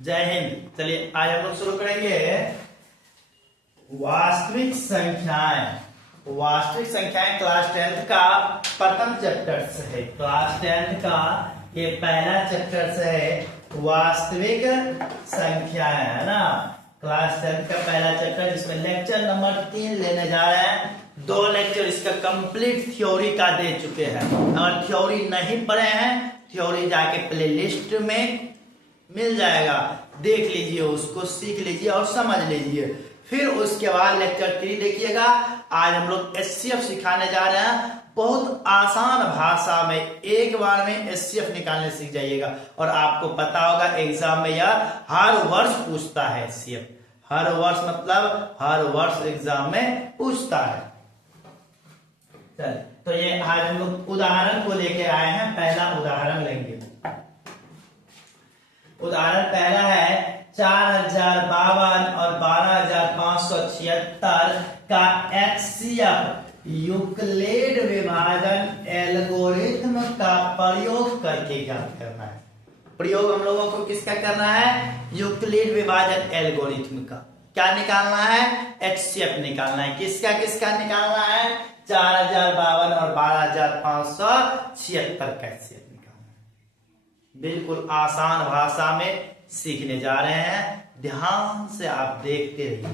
जय हिंद। चलिए आज हम लोग शुरू करेंगे वास्तविक संख्याएं। वास्तविक संख्याएं क्लास 10th का प्रथम चैप्टर से है। क्लास 10th का ये पहला चैप्टर से है वास्तविक संख्याएं, है ना। क्लास 10th का पहला चैप्टर जिसमें लेक्चर नंबर 3 लेने जा रहे हैं। 2 लेक्चर इसका कंप्लीट थ्योरी का दे चुके हैं। अगर थ्योरी नहीं पढ़े हैं, थ्योरी जाके प्ले लिस्ट में मिल जाएगा, देख लीजिए, उसको सीख लीजिए और समझ लीजिए। फिर उसके बाद लेक्चर 3 देखिएगा। आज हम लोग एचसीएफ सिखाने जा रहे हैं। बहुत आसान भाषा में एक बार में एचसीएफ निकालने सीख जाइएगा। और आपको पता होगा एग्जाम में यह हर वर्ष पूछता है। एचसीएफ हर वर्ष मतलब हर वर्ष एग्जाम में पूछता है। चलिए, तो ये आज हम लोग उदाहरण को लेके आए हैं। पहला उदाहरण लेंगे। उदाहरण पहला है 4052 और 12576 का एचसीएफ यूक्लिड विभाजन एल्गोरिथम का प्रयोग करके ज्ञात करना है। प्रयोग हम लोगों को किसका करना है? यूक्लिड विभाजन एल्गोरिथम का। क्या निकालना है? एचसीएफ निकालना है। किसका किसका निकालना है? 4052 और 12576 का एचसीएफ। बिल्कुल आसान भाषा में सीखने जा रहे हैं। ध्यान से आप देखते रहिए,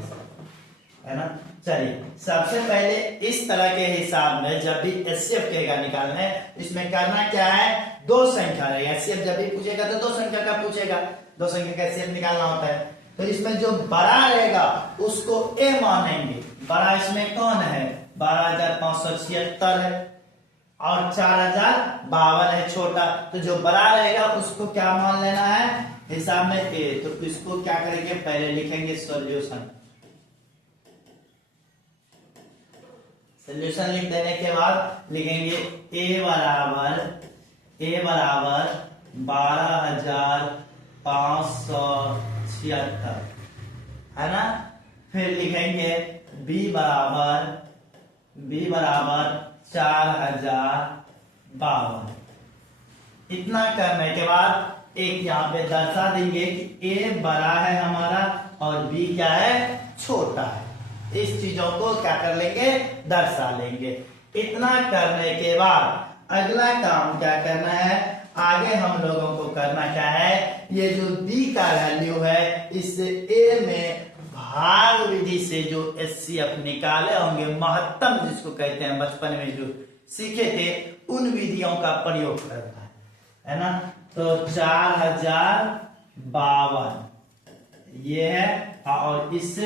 है ना। चलिए, सबसे पहले इस तरह के हिसाब में जब भी एचसीएफ कहेगा निकालना है, इसमें करना क्या है? 2 संख्या रहेगा। एचसीएफ जब भी पूछेगा तो 2 संख्या का पूछेगा। 2 संख्या का एचसीएफ निकालना होता है। तो इसमें जो बड़ा रहेगा उसको ए मानेंगे। बड़ा इसमें कौन है? 12576 है और 4052 है छोटा। तो जो बड़ा रहेगा उसको क्या मान लेना है हिसाब में? ए। तो इसको क्या करेंगे? पहले लिखेंगे सॉल्यूशन। सॉल्यूशन लिख देने के बाद लिखेंगे ए बराबर 12576, है ना। फिर लिखेंगे बी बराबर 4052। इतना करने के बाद एक यहाँ पे दर्शा देंगे कि ए बड़ा है हमारा और बी क्या है? छोटा है। इस चीजों को क्या कर लेंगे? दर्शा लेंगे। इतना करने के बाद अगला काम क्या करना है? आगे हम लोगों को करना क्या है? ये जो बी का वैल्यू है इससे ए में भाग विधि से जो एचसीएफ निकाले होंगे, महत्तम जिसको कहते हैं, बचपन में जो सीखे थे उन विधियों का प्रयोग करना है ना। तो 4052 ये है और इस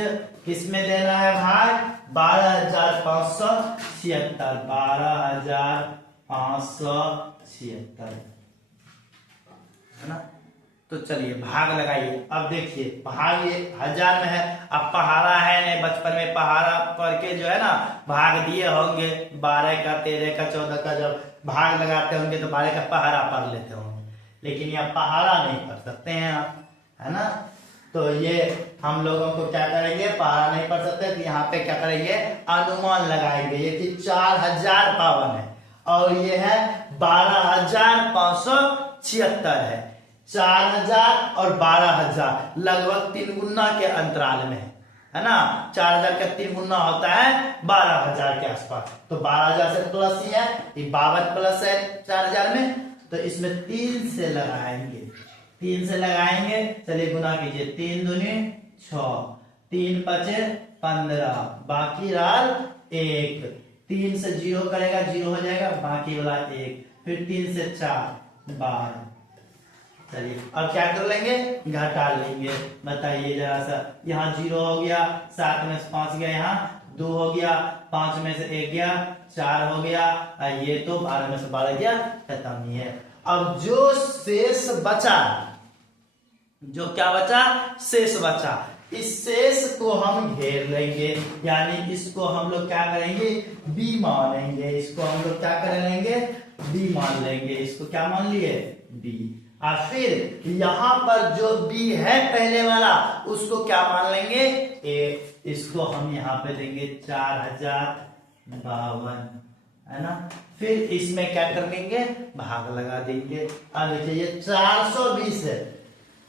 किसमें देना है भाग? 12576 है ना। तो चलिए भाग लगाइए। अब देखिए भाग ये 1000 में है। अब पहाड़ा है नहीं, बचपन में पहाड़ा पढ़ के जो है ना भाग दिए होंगे। 12 का 13 का 14 का जब भाग लगाते होंगे तो 12 का पहाड़ा पढ़ लेते होंगे। लेकिन यह पहाड़ा नहीं पढ़ सकते हैं आप, है ना। तो ये हम लोगों को क्या करेंगे? पहाड़ा नहीं पढ़ सकते तो यहाँ पे क्या करेंगे? अनुमान लगाएंगे। ये 4052 है और ये है 12576 है। 4000 और 12000 लगभग 3 गुना के अंतराल में है ना। 4000 का 3 गुना होता है 12000 के आसपास। तो 12000 से प्लस ही है, ये 52 प्लस है 4000 में। तो इसमें 3 से लगाएंगे। 3 से लगाएंगे। चलिए गुना कीजिए। 3 दूनी 6, 3 पचे 15, बाकी रहा 1। 3 से 0 करेगा, 0 हो जाएगा, बाकी वाला 1। फिर 3 से 4 12। चलिए अब क्या कर लेंगे? घटा लेंगे। बताइए जरा सा। यहाँ 0 हो गया, 7 में से 5 गया, यहाँ 2 हो गया, 5 में से 1 गया, 4 हो गया, ये तो 12 में से 12 गया, खत्म ही है। अब जो शेष बचा, जो क्या बचा? शेष बचा। इस शेष को हम घेर लेंगे, यानी इसको हम लोग क्या करेंगे? बी मानेंगे। इसको हम लोग क्या कर लेंगे? बी मान लेंगे। इसको क्या मान लिए? बी। और फिर यहां पर जो बी है पहले वाला उसको क्या मान लेंगे? ए। इसको हम यहाँ पे देंगे 4052, है ना। फिर इसमें क्या कर लेंगे? भाग लगा देंगे। अब देखिए ये 420 है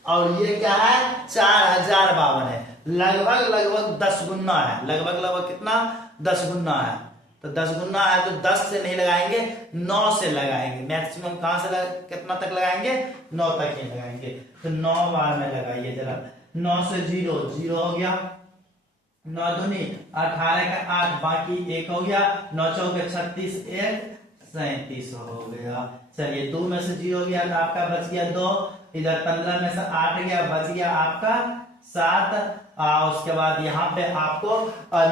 और ये क्या है 4052 है, लगभग लगभग 10 गुना है, लगभग लगभग कितना 10 गुना है। तो 10 गुना है तो 10 से नहीं लगाएंगे, 9 से लगाएंगे। मैक्सिमम कहां से कितना तक लगाएंगे, 9 तक ही लगाएंगे। तो 9 बार में लगाइए जरा, 9 से 0 0 हो गया, 9 दूनी 18 का 8, बाकी 1 हो गया, 9 चौके 36, 1 37 हो गया। चलिए 2 में से 0 गया तो आपका बच गया 2, इधर 15 में से 8 गया, बच गया आपका 7। उसके बाद यहाँ पे आपको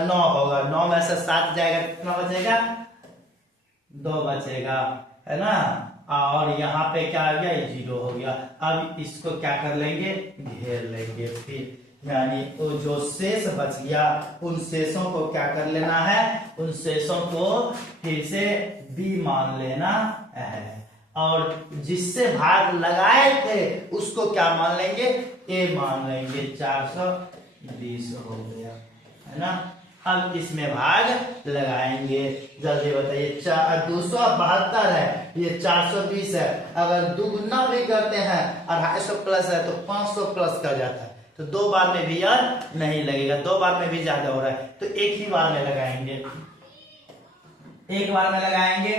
9 होगा, 9 में से 7 जाएगा, कितना बचेगा 2 बचेगा, है ना। और यहाँ पे क्या आ गया 0 हो गया। अब इसको क्या कर लेंगे, घेर लेंगे फिर, यानी वो जो शेष बच गया उन शेषों को क्या कर लेना है, उन शेषों को फिर से b मान लेना है, और जिससे भाग लगाए थे उसको क्या मान लेंगे, a मान लेंगे। 420 हो गया, है ना। अब इसमें भाग लगाएंगे, जल्दी बताइए। 272 है, ये 420 है, अगर दुगुना भी करते हैं 250 प्लस है तो 500 प्लस कर जाता है, तो 2 बार में भी यार नहीं लगेगा, 2 बार में भी ज्यादा हो रहा है, तो एक ही बार में लगाएंगे, एक बार में लगाएंगे।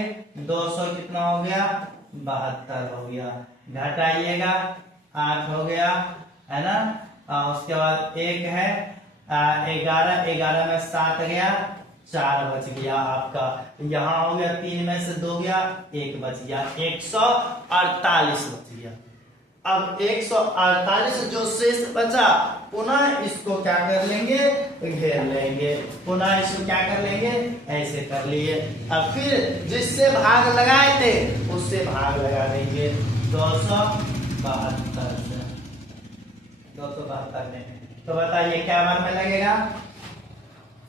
200 कितना हो गया 72 हो गया, घटाइएगा 8 हो गया, है ना। उसके बाद 1 है 11, 11 में 7 गया, 4 बच गया आपका, यहाँ हो गया 3 में से 2 गया, 1 बच गया, 148 बच गया। अब 148 जो शेष बचा, पुनः इसको क्या कर लेंगे, घेर लेंगे, पुनः इसको क्या कर लेंगे, ऐसे कर लिए। अब फिर जिससे भाग लगाए थे उससे भाग लगा देंगे, 272 से, 272 में। तो बताइए क्या बार में लगेगा,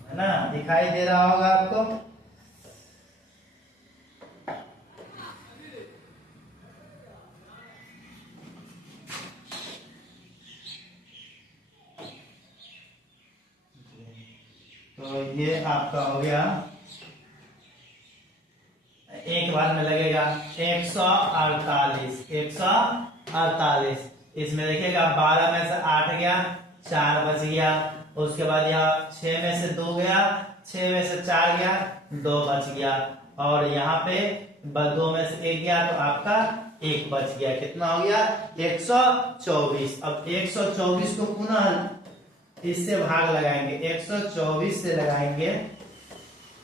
है ना, दिखाई दे रहा होगा आपको। तो ये आपका हो गया, एक बार में लगेगा 148, 148। इसमें देखिएगा 12 में से 8 गया, 4 बच गया, उसके बाद यहाँ 6 में से 2 गया, 6 में से 4 गया, 2 बच गया, और यहाँ पे 2 में से 1 गया तो आपका 1 बच गया, कितना हो गया 124। अब 124 को पुनः इससे भाग लगाएंगे, 124 से लगाएंगे,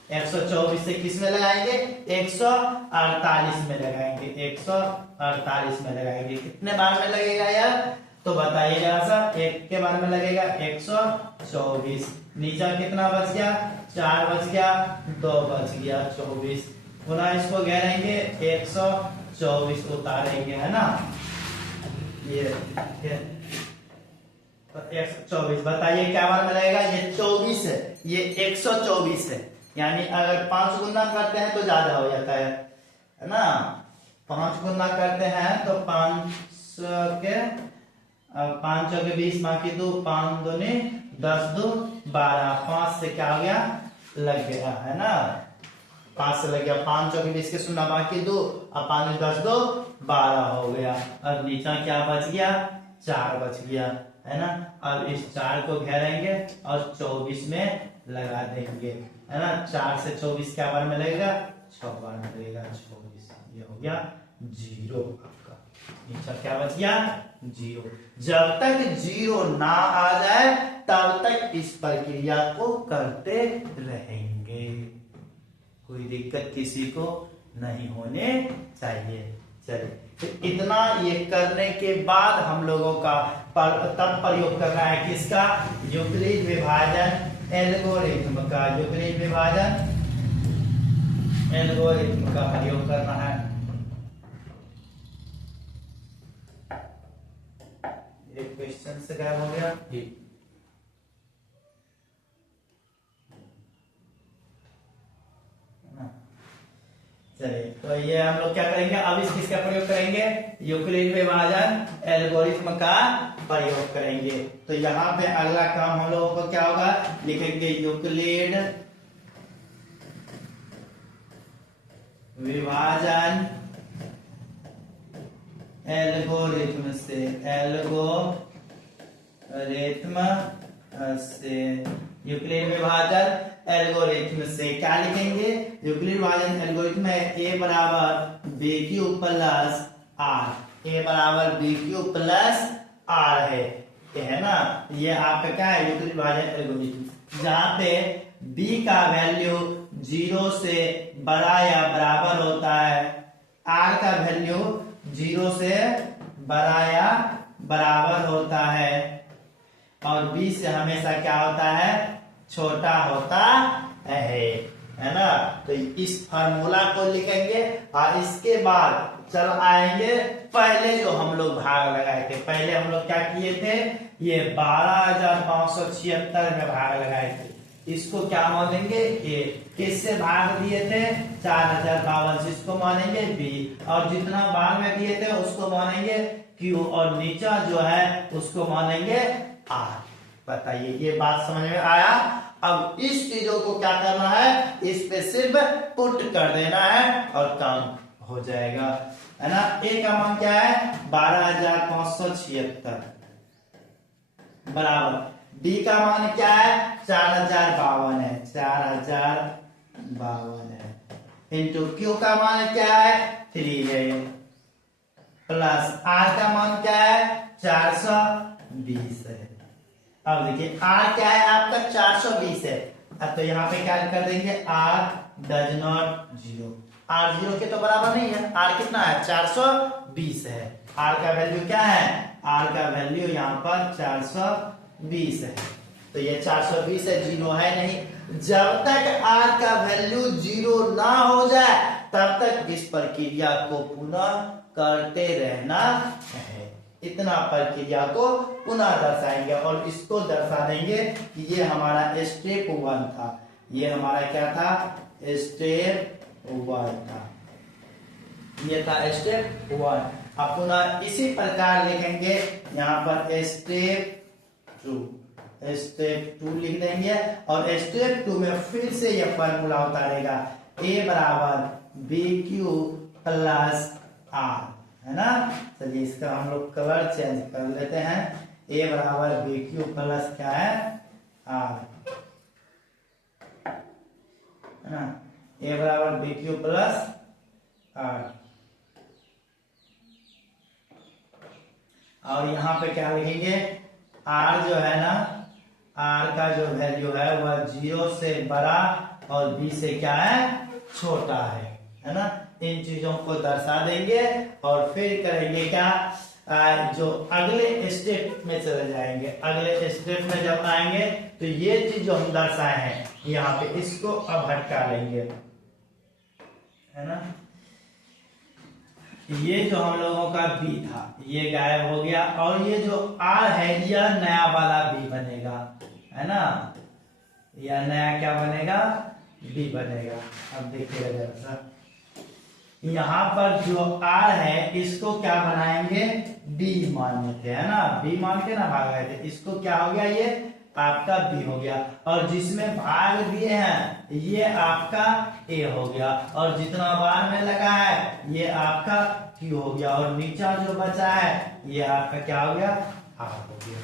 124 से किस में लगाएंगे, 148 में लगाएंगे, 148 में लगाएंगे। कितने बार में लगेगा यार, तो बताइए जरा सा। एक के बार में लगेगा 124, नीचा कितना बच गया 4 बच गया, 2 बच गया 24, पुनः इसको घेरेंगे 124 उतारेंगे, है ना। ये 124, बताइए क्या बार में लगेगा, ये 24 है, ये 124 है, यानी अगर 5 गुना करते हैं तो ज्यादा हो जाता है ना। 5 गुना करते हैं तो 5 के 20 बाकी 2, 5 दूनी 10, 2 12, 5 से क्या हो गया लग गया, है ना, 5 से लग गया, 5 चौके 20 के 0 बाकी 2, अब 5 10 2 12 हो गया। अब नीचा क्या बच गया 4 बच गया, है ना। अब इस 4 को घेरेंगे और 24 में लगा देंगे, है ना। 4 से 24 क्या बार में लगेगा, 6 बार में लगेगा 24, ये हो गया 0 आपका, नीचा क्या बच गया 0। जब तक 0 ना आ जाए तब तक इस प्रक्रिया को करते रहेंगे, कोई दिक्कत किसी को नहीं होने चाहिए। चलिए, तो इतना ये करने के बाद हम लोगों का तब प्रयोग करना है किसका, यूक्लिड विभाजन एल्गोरिथ्म का, यूक्लिड विभाजन एल्गोरिथ्म का प्रयोग करना है। एक क्वेश्चन से गायब हो गया, ठीक। चलिए, तो ये हम लोग क्या करेंगे, अब इस किसका प्रयोग करेंगे, यूक्लिड विभाजन एल्गोरिथ्म का प्रयोग करेंगे। तो यहाँ पे अगला काम हम लोगों को क्या होगा, लिखेंगे यूक्लिड विभाजन एल्गोरिथम से, एल्गोरिथम से, यूक्लिड विभाजन एल्गोरिथम से क्या लिखेंगे? यूक्लिड विभाजन एल्गोरिथम है a बराबर B Q plus R, a बराबर बी क्यू प्लस आर है ना। ये आपका क्या है? यूक्लिड विभाजन एल्गोरिथम, जहां पे b का वैल्यू 0 से बड़ा या बराबर होता है, r का वैल्यू 0 से बड़ा या बराबर होता है, और b से हमेशा क्या होता है? छोटा होता है ना। तो इस फार्मूला को लिखेंगे और इसके बाद चल आएंगे पहले जो हम लोग भाग लगाए थे। पहले हम लोग क्या किए थे? ये 12,576 में भाग लगाए थे, इसको क्या मानेंगे? ए। किससे भाग दिए थे? 4052 से, इसको मानेंगे बी, और जितना भाग में दिए थे उसको मानेंगे क्यू, और नीचा जो है उसको मानेंगे आर। बताइए, ये बात समझ में आया? अब इस चीजों को क्या करना है? इस पे सिर्फ पुट कर देना है और काम हो जाएगा, है ना। ए का मान क्या है? 12,576 बराबर, डी का मान क्या है? 4052 है, 4052 है, इंटू क्यू का मान क्या है? 3 है, प्लस आर का मान क्या है? 420 है। अब देखिए आर क्या है आपका? 420 है। अब तो यहाँ पे क्या कर देंगे? R does not zero, R zero के तो बराबर नहीं है। आर कितना है? 420 है। आर का वैल्यू क्या है? आर का वैल्यू यहाँ पर 420 है, तो ये 420 है, जीरो है नहीं। जब तक आर का वैल्यू जीरो ना हो जाए तब तक इस प्रक्रिया को पुनः करते रहना है। इतना प्रक्रिया को पुनः दर्शाएंगे और इसको दर्शा देंगे कि ये हमारा स्टेप 1 था, ये हमारा क्या था? स्टेप 1 था, ये था स्टेप 1। अब पुनः इसी प्रकार लिखेंगे यहाँ पर स्टेप 2, स्टेप 2 लिख देंगे, और स्टेप 2 में फिर से ये फॉर्मूला उतारेगा, a बराबर बी क्यू प्लस आर, है ना। चलिए इसका हम लोग कलर चेंज कर लेते हैं। a बराबर बी क्यू प्लस क्या है? आर, है ना। a बराबर बी क्यू प्लस आर, और यहाँ पे क्या लिखेंगे? r जो है ना, r का जो वैल्यू है वह 0 से बड़ा और b से क्या है? छोटा है ना। इन चीजों को दर्शा देंगे और फिर करेंगे क्या? जो अगले स्टेप में चले जाएंगे। अगले स्टेप में जब आएंगे तो ये चीज जो हम दर्शाए हैं यहाँ पे, इसको अब हटा लेंगे, है ना। ये जो हम लोगों का बी था ये गायब हो गया, और ये जो आर है यह नया वाला बी बनेगा, है ना। यह नया क्या बनेगा? बी बनेगा। अब देखिएगा जरा सा, यहाँ पर जो आर है इसको क्या बनाएंगे? बी माने थे, है ना। बी मान के ना भाग रहे थे, इसको क्या हो गया? ये आपका बी हो गया, और जिसमें भाग दिए हैं ये आपका ए हो गया, और जितना बार में लगा है ये आपका क्यू हो गया, और नीचा जो बचा है ये आपका क्या हो गया? आर हो गया।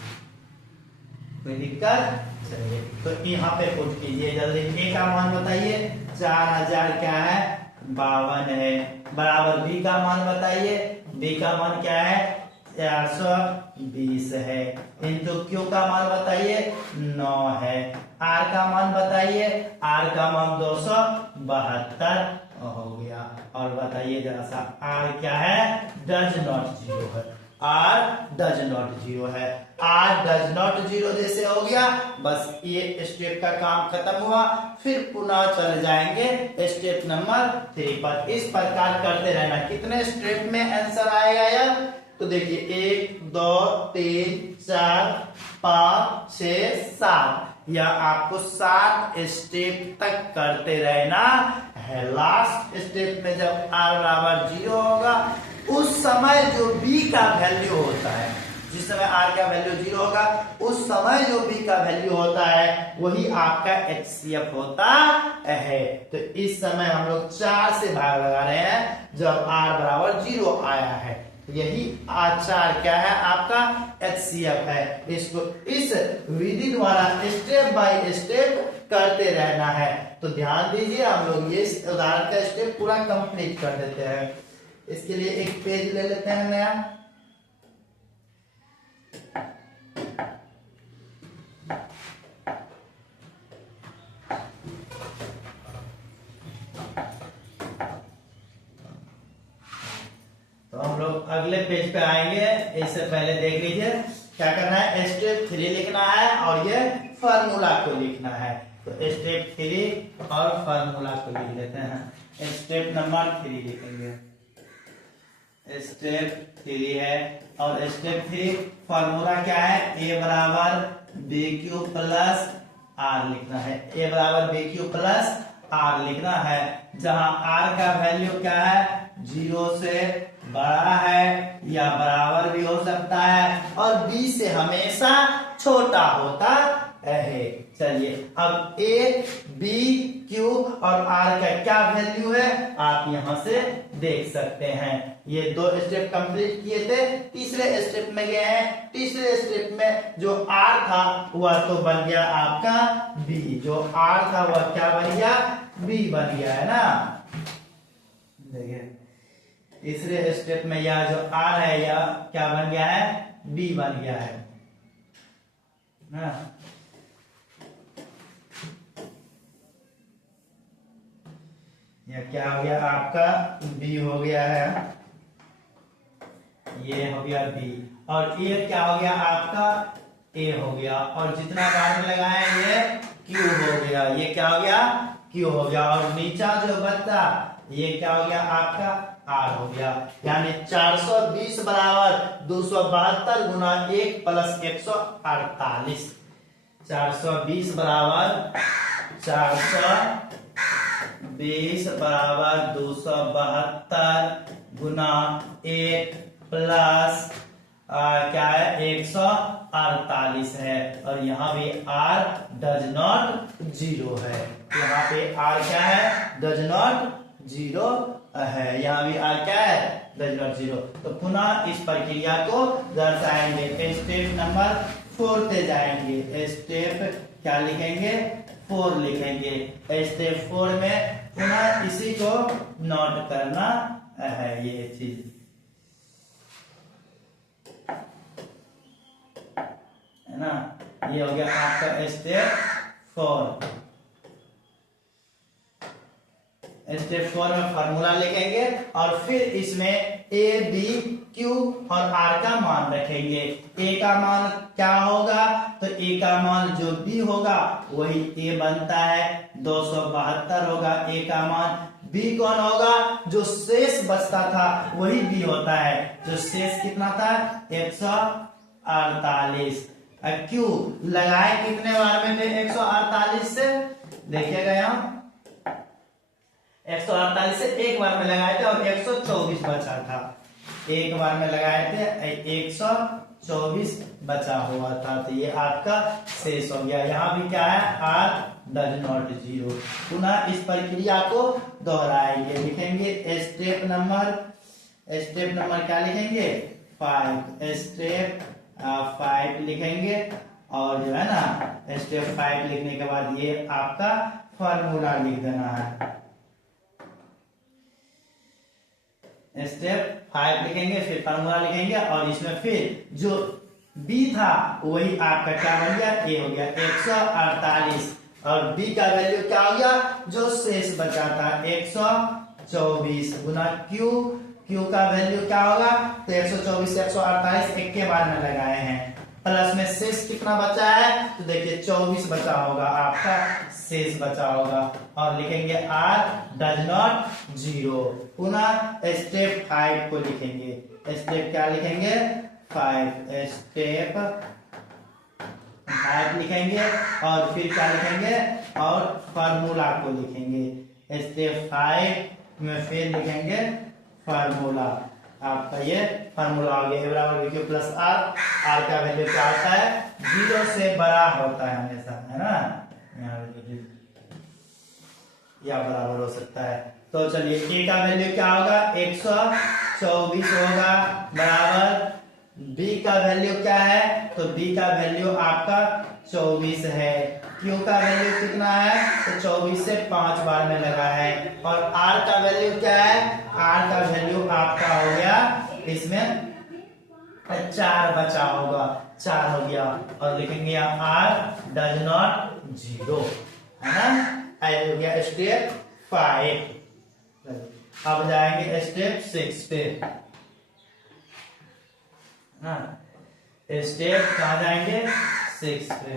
कोई दिक्कत? चलिए तो यहाँ पे पुट कीजिए जल्दी। ए का मान बताइए? 4000 क्या है? 52 है, बराबर बी का मान बताइए? बी का मान क्या है? 420 है, इंटू क्यू का मान बताइए? 9 है, आर का मान बताइए? आर का मान 272 हो गया। और बताइए जरा सा, आर क्या है? डज नॉट जीरो है, आर डज नॉट जीरो है। आर डज नॉट जीरो जैसे हो गया, बस ये स्टेप का काम खत्म हुआ। फिर पुनः चले जाएंगे स्टेप नंबर 3 पर। इस प्रकार करते रहना। कितने स्टेप में आंसर आएगा यार? तो देखिए 1 2 3 4 5 6 7, या आपको 7 स्टेप तक करते रहना है। लास्ट स्टेप में जब आर बराबर 0 होगा उस समय जो बी का वैल्यू होता है, जिस समय आर का वैल्यू 0 होगा उस समय जो बी का वैल्यू होता है वही आपका HCF होता है। तो इस समय हम लोग 4 से भाग लगा रहे हैं जब आर बराबर 0 आया है। तो यही आचार क्या है आपका HCF है। इसको इस विधि द्वारा स्टेप बाय स्टेप करते रहना है। तो ध्यान दीजिए, हम लोग ये उदाहरण का स्टेप पूरा कंप्लीट कर देते हैं। इसके लिए एक पेज ले लेते हैं नया। तो हम लोग अगले पेज पे आएंगे। इससे पहले देख लीजिए क्या करना है, स्टेप 3 लिखना है और ये फार्मूला को लिखना है। तो स्टेप 3 और फार्मूला को लिख लेते हैं। स्टेप नंबर 3 लिखेंगे। स्टेप 3 है और स्टेप 3 फार्मूला क्या है, a बराबर बी क्यू प्लस आर लिखना है। a बराबर बी क्यू प्लस आर लिखना है, जहां r का वैल्यू क्या है, 0 से बड़ा है या बराबर भी हो सकता है और b से हमेशा छोटा होता है। चलिए अब a, b, q और r का क्या वैल्यू है आप यहां से देख सकते हैं। ये 2 स्टेप कंप्लीट किए थे, तीसरे स्टेप में गए हैं। तीसरे स्टेप में जो r था वह तो बन गया आपका b, जो r था वह क्या बन गया, b बन गया है ना। देखिए तीसरे स्टेप में यह जो r है यह क्या बन गया है, b बन गया है ना। यह क्या हो गया आपका, b हो गया है, ये हो गया b और ये क्या हो गया आपका a हो गया और जितना बार में लगाए ये q हो गया, ये क्या हो गया q हो गया और नीचा जो बचा ये क्या हो गया आपका r हो गया। यानी 420 बराबर 272 गुना 1 प्लस 148। 420 बराबर 420 बराबर 272 गुना 1 प्लस क्या है 148 है और यहाँ भी r डज नॉट 0 है। यहाँ पे r क्या है, डज नॉट 0 है, यहाँ भी r क्या है, डज नॉट 0। तो पुनः इस प्रक्रिया को दर्शाएंगे। स्टेप नंबर 4 पे जाएंगे। स्टेप क्या लिखेंगे, 4 लिखेंगे। स्टेप 4 में पुनः इसी को नोट करना है, ये चीज है ना। ये हो गया आपका स्टेप 4। स्टेप 4 में फार्मूला लिखेंगे और फिर इसमें a, b, q और r का मान रखेंगे। a का मान क्या होगा, तो a का मान जो b होगा वही a बनता है, 272 होगा a का मान। b कौन होगा, जो शेष बचता था वही b होता है, जो शेष कितना था 148। q लगाए कितने बार में थे 148 से, देखिएगा यहाँ 148 से एक बार में लगाए थे और 124 बचा था। एक बार में लगाए थे 124 बचा हुआ था, तो ये आपका शेष हो गया। यहाँ भी क्या है, r डज नॉट 0। पुनः इस प्रक्रिया को दोहराएंगे। लिखेंगे स्टेप नंबर क्या लिखेंगे, 5। स्टेप 5 लिखेंगे और जो है ना स्टेप 5 लिखने के बाद ये आपका फार्मूला लिख देना है। स्टेप 5 लिखेंगे, फिर फार्मूला लिखेंगे और इसमें फिर जो b था वही आपका क्या बन गया, a हो गया 148 और b का वैल्यू क्या हो गया, जो शेष बचा था 124 गुना q का वैल्यू क्या होगा, तो 124 से 148 एक के बार में लगाए हैं, प्लस में शेष कितना बचा है, तो देखिए 24 बचा होगा, आपका शेष बचा होगा और लिखेंगे r डज नॉट 0। पुनः स्टेप 5 को लिखेंगे। स्टेप क्या लिखेंगे, 5। स्टेप 5 लिखेंगे और फिर क्या लिखेंगे, और फार्मूला को लिखेंगे। स्टेप 5 में फिर लिखेंगे फार्मूला। आपका ये फार्मूला हो गया, a बराबर b प्लस r। r का वैल्यू क्या होता है, 0 से बड़ा होता है हमेशा, है ना, यहाँ या बराबर हो सकता है। तो चलिए ए का वैल्यू क्या होगा 124 होगा बराबर बी का वैल्यू क्या है, तो बी का वैल्यू आपका 24 है। क्यू का वैल्यू कितना है, तो 24 से 5 बार में लगा है। और आर का वैल्यू क्या है, आर का वैल्यू आपका हो गया इसमें 4 बचा होगा, 4 हो गया। और लिखेंगे आर डज नॉट 0, है ना। आई हो गया स्टेप 5। अब जाएंगे स्टेप 6 पे। स्टेप कहाँ जाएंगे 6 पे।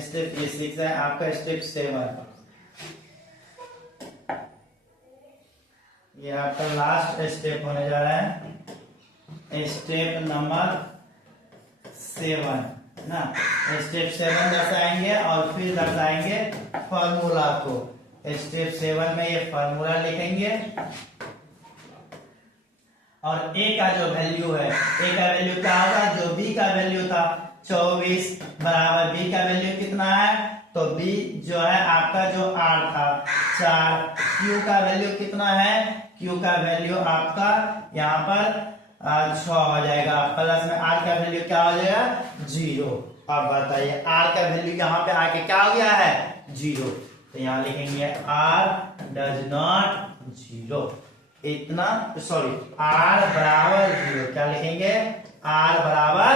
स्टेप ये 6 है आपका। स्टेप 7 ये आपका लास्ट स्टेप होने जा रहा है। स्टेप नंबर 7 ना। स्टेप 7 दर्शाएंगे और फिर दर्शाएंगे फॉर्मूला को। स्टेप 7 में ये फॉर्मूला लिखेंगे और ए का जो वैल्यू है, ए का वैल्यू क्या होगा, जो बी का वैल्यू था 24 बराबर बी का वैल्यू कितना है, तो बी जो है आपका जो आर था 4। क्यू का वैल्यू कितना है, क्यू का वैल्यू आपका यहाँ पर 6 हो जाएगा, प्लस में आर का वैल्यू क्या हो जाएगा 0। अब बताइए आर का वैल्यू यहाँ पे आके क्या हो गया है 0, तो यहाँ लिखेंगे आर डज नॉट 0। इतना सॉरी आर बराबर 0, क्या लिखेंगे आर बराबर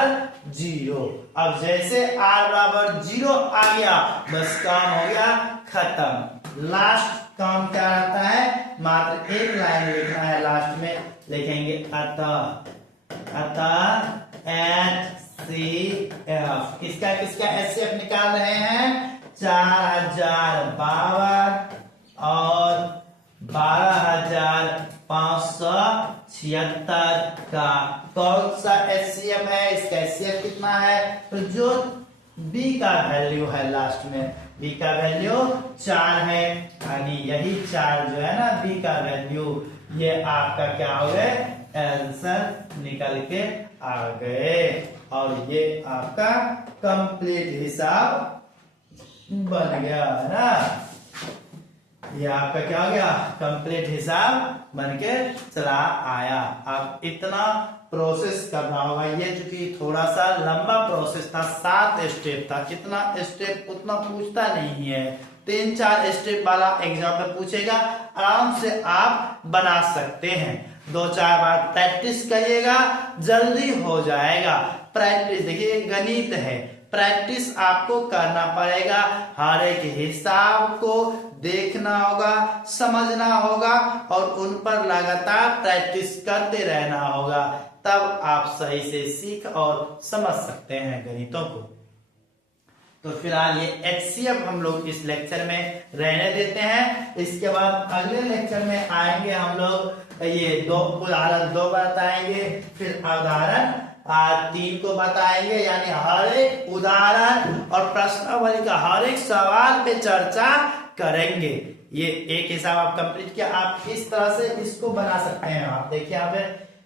0। अब जैसे आर बराबर 0 आ गया बस काम हो गया खत्म। लास्ट काम क्या रहता है, मात्र एक लाइन लिखना है, लास्ट में लिखेंगे अतः HCF। किसका किसका HCF निकाल रहे हैं, 4052 और 12,576 का कौन सा HCF है, इसका HCF कितना है, तो जो B का वैल्यू है लास्ट में, B का वैल्यू 4 है, यानी यही 4 जो है ना B का वैल्यू, ये आपका क्या हो गए आंसर निकल के आ गए। और ये आपका कंप्लीट हिसाब बन गया है ना। ये आपका क्या हो गया कंप्लीट हिसाब बनके चला आया। अब इतना प्रोसेस करना होगा, ये चूंकि थोड़ा सा लंबा प्रोसेस था, 7 स्टेप था, कितना स्टेप उतना पूछता नहीं है, 3-4 स्टेप वाला एग्जाम में पूछेगा, आराम से आप बना सकते हैं। 2-4 बार प्रैक्टिस करिएगा जल्दी हो जाएगा। प्रैक्टिस देखिए गणित है, प्रैक्टिस आपको करना पड़ेगा, हर एक हिसाब को देखना होगा, समझना होगा और उन पर लगातार प्रैक्टिस करते रहना होगा, तब आप सही से सीख और समझ सकते हैं गणितों को। तो फिलहाल ये HCF हम लोग इस लेक्चर में रहने देते हैं। इसके बाद अगले लेक्चर में आएंगे हम लोग, ये 2 उदाहरण 2 बताएंगे, फिर उदाहरण 3 को बताएंगे, यानी हर एक उदाहरण और प्रश्नावली का हर एक सवाल पे चर्चा करेंगे। ये एक हिसाब आप कंप्लीट किया, आप इस तरह से इसको बना सकते हैं। आप देखिए यहाँ पे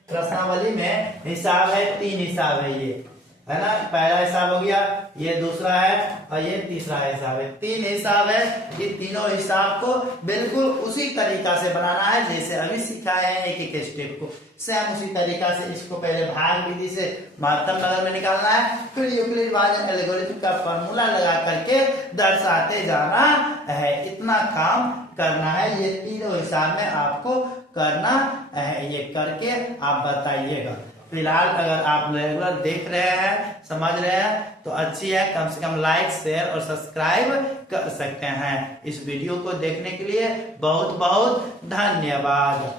प्रश्नावली में हिसाब है, 3 हिसाब है, ये है ना, पहला हिसाब हो गया, ये दूसरा है और ये तीसरा हिसाब है। 3 हिसाब है, ये तीनों हिसाब को बिल्कुल उसी तरीका से बनाना है जैसे अभी सिखाए हैं, एक एक स्टेप को सेम उसी तरीका से। इसको पहले भाग विधि से माध्यम नगर में निकालना है, फिर यूक्लिड विभाजन एल्गोरिथम का फॉर्मूला लगा करके दर्शाते जाना है। इतना काम करना है, ये तीनों हिसाब में आपको करना है, ये करके आप बताइएगा। फिलहाल अगर आप रेगुलर देख रहे हैं, समझ रहे हैं तो अच्छी है, कम से कम लाइक शेयर और सब्सक्राइब कर सकते हैं। इस वीडियो को देखने के लिए बहुत बहुत धन्यवाद।